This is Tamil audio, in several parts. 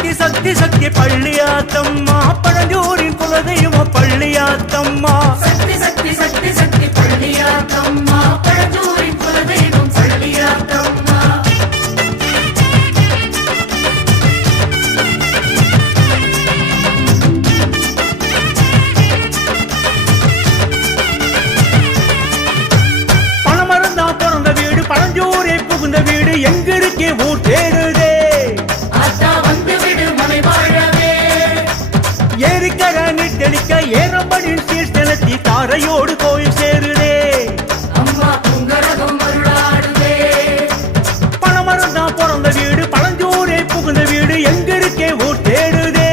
சக்தி சக்தி சக்தி பள்ளியாத்தம்மா பழஞ்சூரின் குலதெய்வம் பள்ளியாத்தம்மா சக்தி சக்தி சக்தி சக்தி பள்ளியாத்தம்மா பழஞ்சூரின் குலதெய்வம் பள்ளியாத்தம்மா பணமரந்தா பிறந்த வீடு பழஞ்சூரை புகுந்த வீடு எங்கிருக்கே ஊர் தேடுதே ஏரிக்கர நீட்டெளிக்க ஏறம்படின் சீர் செலுத்தி தாரையோடு கோயில் சேருதே பணமரந்தா பிறந்த வீடு பழஞ்சூரே புகுந்த வீடு எங்கிருக்கே ஊர் தேடுதே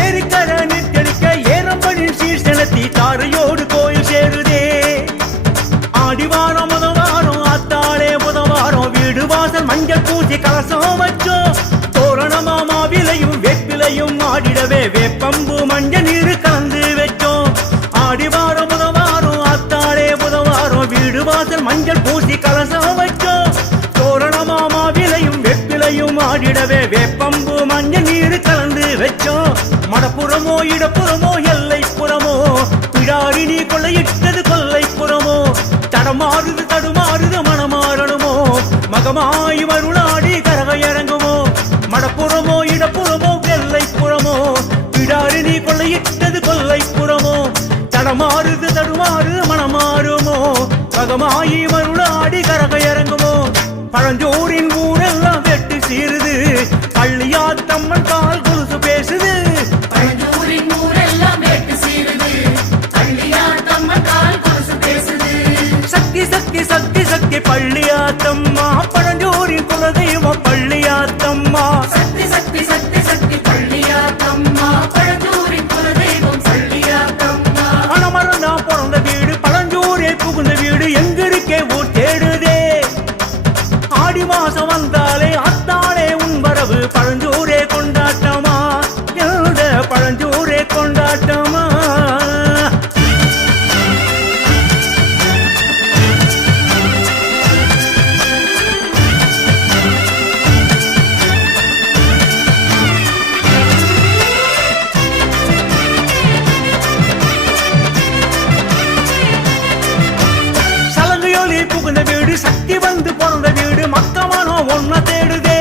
ஏரிக்கர நீட்டெளிக்க ஏறம்படின் சீர் செலுத்தி தாரையோடு கோயில் சேருதே ஆடிவாரம் முதவாரம் ஆத்தாளே புதவாரம் வீடு வாசல் மஞ்சள் பூசி கலசம் வச்சோம் தோரணமா மாவிலையும் வேப்பிலையும் ஆடிடவே வேப்பம்பு மஞ்சள் நீர் கலந்து வச்சோம் ஆடிவாரம் முதவாரம் ஆத்தாளே புதவாரம் வீடு வாசல் மஞ்சள் பூசி கலசம் வச்சோம் தோரணமா மாவிலையும் வேப்பிலையும் ஆடிடவே வேப்பம்பு மஞ்சள் நீர் கலந்து வச்சோம் மடப்புறமோ இடப்புறமோ எல்லைப்புறமோ பிடாரி நீ கொள்ளையிட்டது கொல்லைப்புறமோ தடமாறுது தடுமாறுது மனமாறணுமோ மகமாய் மருளாடி கரக இறங்குமோ மடப்புறமோ இடப்புறமோ எல்லைப்புறமோ பிடாரி நீ கொள்ளையிட்டது கொல்லைப்புறமோ தடமாறுது தடுமாறுது மனமாறுமோ மகமாயி மருளாடி கரக இறங்குமோ பழஞ்சூரின் ஊரெல்லாம் வெட்டு சீருது பள்ளியாத்தம்மன் கால் கொலுசு பேசுது பழஞ்சூரின் ஊரெல்லாம் வெட்டு சீருது பள்ளியாத்தம்மன் கால் கொலுசு பேசுது சக்தி சக்தி சக்தி சக்தி பள்ளியாத்தம்மா பழஞ்சூரின் குலதெய்வம் பள்ளியாத்தம்மா சக்தி சக்தி சக்தி சக்தி பள்ளியாத்தம்மா பழஞ்சூரின் குலதெய்வம் பள்ளியாத்தம்மா பணமரந்தா பிறந்த வீடு பழஞ்சூரே புகுந்த வீடு எங்கிருக்கே ஊர் தேடுதே ஆடி மாசம் வந்தாலே அத்தாளே உன் வரவு பழஞ்சூரே கொண்டாட்டமா எழுத பழஞ்சூரே கொண்டாட்டமா புகுந்த வீடு சக்தி வந்து பிறந்த வீடு மக்கமானோ ஒன்ன தேடுதே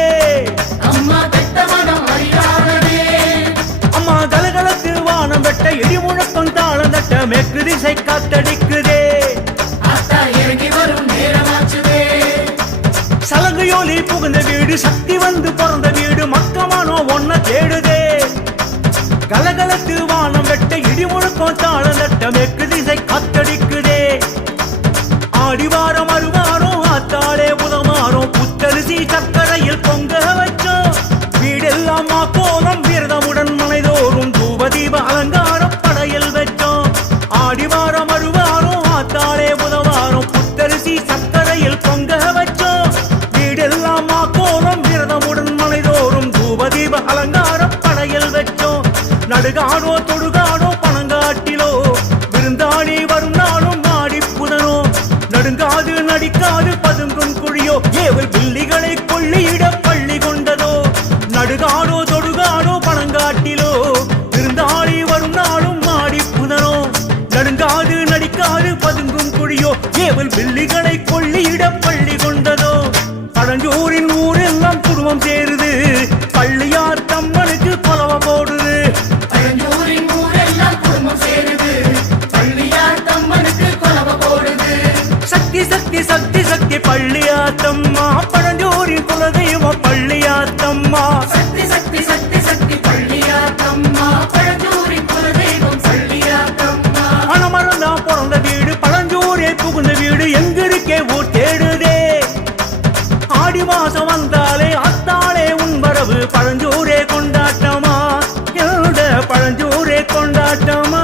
அம்மா பெத்தமனம் அறியாததே அம்மா கலகலத்து வானம் வெட்ட இடி முழக்கம் தாளம் தட்ட மேற்கு திசை காத்தடிக்குதே ஆத்தா இறங்கி வரும் நேரமாச்சுதே சலங்கையோலி புகுந்த வீடு சக்தி வந்து பிறந்த வீடு மக்கமானோ ஒன்ன தேடுதே கலகலத்து வானம் வெட்ட இடி முழக்கம் தாளம் தட்ட மேற்கு திசை காத்தடிக்குதே ஆடிவாரம் அருவாரம் ஆத்தாளே புதமாறும் புத்தரிசி சக்கரையில் பொங்க வச்சோம் வீடெல்லாம் கோலம் விரதமுடன் மனைதோறும் தூபதீப அலங்காரம் படையில் வச்சோம் ஆடிவாரம் அருவாரம் ஆத்தாளே புதமாறும் புத்தரிசி சக்கரையில் பொங்க வச்சோம் வீடெல்லாம் கோலம் விரதமுடன் மனைதோறும் தூபதீப அலங்காரம் படையில் வச்சோம் நடுகானோ தொடுகானோ பணங்காட்டிலோ விருந்தாளி வரும் நாளும் ஆடி புதனோ நடுங்காது நடிக்காது பதுங்கும் குழியோ ஏவல் பில்லிகளை கொள்ளியிட பள்ளி கொண்டதோ நடுகாடோ தொடுகாடோ பணங்காட்டிலோ விருந்தாளி வரும் நாளும் ஆடி புதனோ நடுங்காது நடிக்காது பதுங்கும் குழியோ ஏவல் பில்லிகளை கொள்ளியிட பள்ளி கொண்டதோ பழஞ்சூரின் ஊரெல்லாம் குடும்பம் சேருது பள்ளியாத்தம்மனுக்கு கொலவ போடுது பழஞ்சூரின் ஊரெல்லாம் குடும்பம் சேருது பள்ளியாத்தம்மனுக்கு கொலவ போடுது சக்தி சக்தி சக்தி சக்தி பள்ளியாத்தம்மா பழஞ்சூரின் குலதெய்வம் பள்ளியாத்தம்மா சக்தி சக்தி சக்தி சக்தி பள்ளியாத்தம்மா பழஞ்சூரின் குலதெய்வம் பள்ளியாத்தம்மா பணமரந்தா பிறந்த வீடு பழஞ்சூரே புகுந்த வீடு எங்கிருக்கே ஊர் தேடுதே ஆடி மாசம் வந்தாலே அத்தாளே உன் வரவு பழஞ்சூரே கொண்டாட்டமா எழுத பழஞ்சூரே கொண்டாட்டமா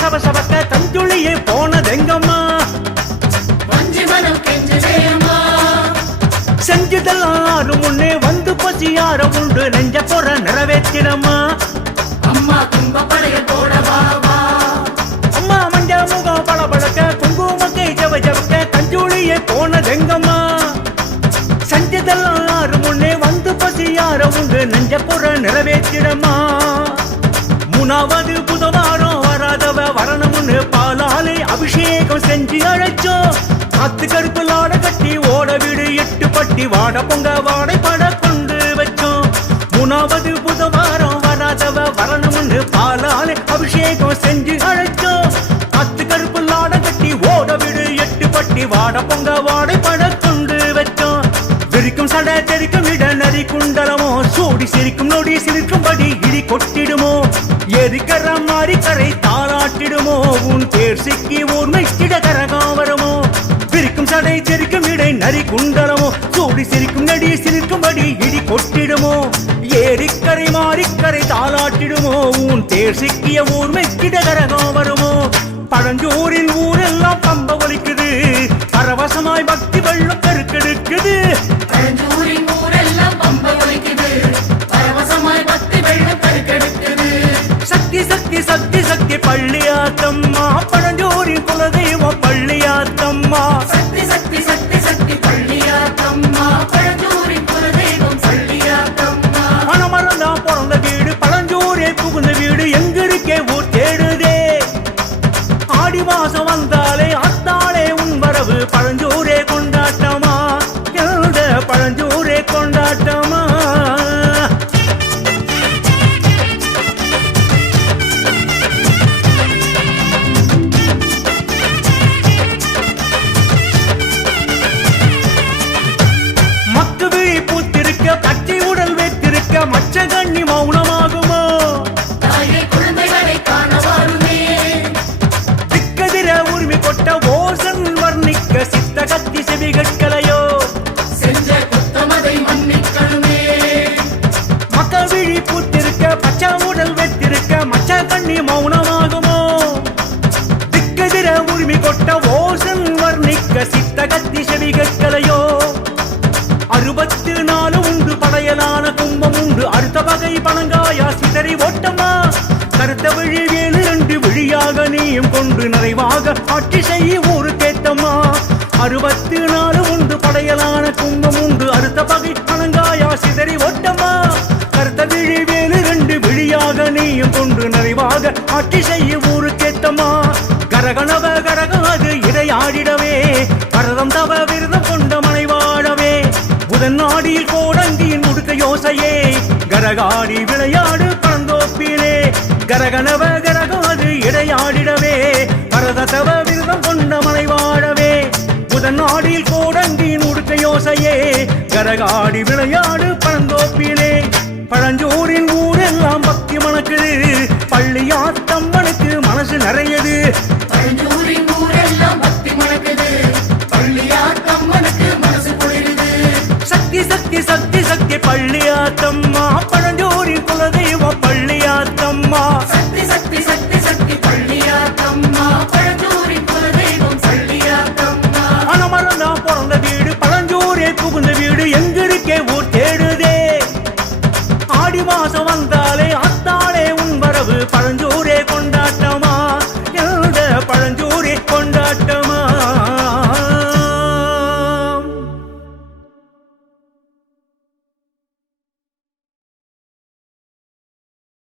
சபசபக்க தஞ்சுளியே போனதெங்கம்மா வஞ்சி மனம் கெஞ்சதேயம்மா செஞ்சதெல்லாம் முன்னே வந்து பசியார உண்டு நெஞ்ச பொற நிறைவேற்றிடம்மா அம்மா துன்ப படைய போட வா வா அம்மா மஞ்ச முகம் பளபளக்க குங்குமக்கை ஜவ ஜவக்க கஞ்சூளியே போனதெங்கம்மா சஞ்சதெல்லாம் ஆறு முன்னே வந்து பசியார உண்டு நெஞ்ச பொற நிறைவேற்றிடம்மா மூணாவது புதவாரம் வராதவ வரணும்னு பாலாலே அபிஷேகம் செஞ்சு அழைச்சோம் காத்து கருப்பு லாட கட்டி ஓட வீடு 8 பட்டி வாட பொங்க வாடை பட கொண்டு வச்சோம் மூணாவது புதவாரம் வராதவ வரணும்னு பாலாலே அபிஷேகம் செஞ்சு அழைச்சோம் காத்து கருப்பு லாட கட்டி ஓட வீடு 8 பட்டி வாட பொங்க வாடை பட கொண்டு வச்சோம் விரிக்கும் சட தெரிக்கும் இட நரி குண்டலமோ சூடி சிரிக்கும் நொடி சிரிக்கும்படி இடி கொட்டிடுமோ எரிக்கர மாறி கரை தாளாட்டிடுமோ உன் பேர் சிக்கி ஊர் மெச்சிட கரகம் வருமோ விரிக்கும் சடை தெரிக்கும் இடை நரி குண்டலமோ சூடி சிரிக்கும் நடி சிரிக்கும்படி இடி கொட்டிடுமோ ஏரிக்கரை மாறிக்கரை தாளாட்டிடுமோ உன் தேர் சிக்கிய ஊர் மெச்சிட கரகம் வருமோ பழஞ்சூரின் ஊரெல்லாம் பம்ப ஒலிக்குது பரவசமாய் பக்தி வெள்ளம் பெருக்கெடுக்குது பழஞ்சூரின் ஊரெல்லாம் பம்ப ஒலிக்குது பரவசமாய் பக்தி வெள்ளம் பெருக்கெடுக்குது சக்தி சக்தி சக்தி சக்தி பள்ளியாத்தம்மா பழஞ்சூரின் குலதெய்வம் பள்ளியாத்தம்மா சக்தி சக்தி சக்தி சக்தி பள்ளியாத்தம்மா பழஞ்சூரின் குலதெய்வம் பள்ளியாத்தம்மா மனமறந்தா பிறந்த வீடு பழஞ்சூரே புகுந்த வீடு எங்கிருக்கே ஊர் தேடுதே ஆடி மாசம் வந்தாலே அத்தாளே உன் வரவு பழஞ்சூரே கொண்டாட்டமா எழுத பழஞ்சூரே கொண்டாட்டமா மக்கு விழி பூத்திருக்க பச்சை உடல் வைத்திருக்க மச்ச கண்ணி மௌனமாகுமோ தாயே குழந்தைகளை காண வாருமே திக்கதிர உரிமை கொட்ட ஓசன் வர்ணிக்க சித்த கத்தி செவி கற்கலையோ செஞ்ச குத்தமதை மன்னிக்கணுமே மக்க விழி பூத்திருக்க பச்சை உடல் வைத்திருக்க மச்ச கண்ணி மௌனமாகுமோ திக்கதிர உரிமை கொட்ட ஓசன் வர்ணிக்க சித்த கத்தி செவி கற்கலையோ 64 உண்டு படையலான கும்பம் உண்டு அடுத்த வகை பணங்காயா சிதறி ஓட்டமா கருத்த விழி வேலு 2 விழியாக நீயும் கொண்டு நிறைவாக ஆட்சி செய்ய ஊரு கேட்டம்மா 64 உண்டு படையலான கும்பம் உண்டு அடுத்த வகை பணங்காயா சிதறி ஓட்டமா கருத்த விழி வேலு 2 விழியாக நீயும் கொண்டு நிறைவாக ஆட்சி செய்ய ஊரு கேட்டம்மா கரகணவ கரகாது இடையாடிடவே பரதம் தவ விரதம் கொண்ட மனைவாழவே புதன் நாடியில் கோடங்கியின் முடுக்க யோசையே கரகாடி விளையாடு பழந்தோப்பிலே கரகணவ கரகாது இடையாடிடவே பரதத்தவ விரதம் கொண்ட மனைவாழவே புதன் நாடியில் கோடங்கியின் முடுக்க யோசையே கரகாடி விளையாடு பழந்தோப்பிலே பழஞ்சூரின் ஊரெல்லாம் பக்தி மணக்குது பள்ளியாத்தம்மனுக்கு மனசு நிறையது பழஞ்சூரின் ஊரெல்லாம் பக்தி மணக்குது பள்ளியாத்தம்மனுக்கு மனசு குளிருது சக்தி சக்தி சக்தி சக்தி பள்ளியாத்த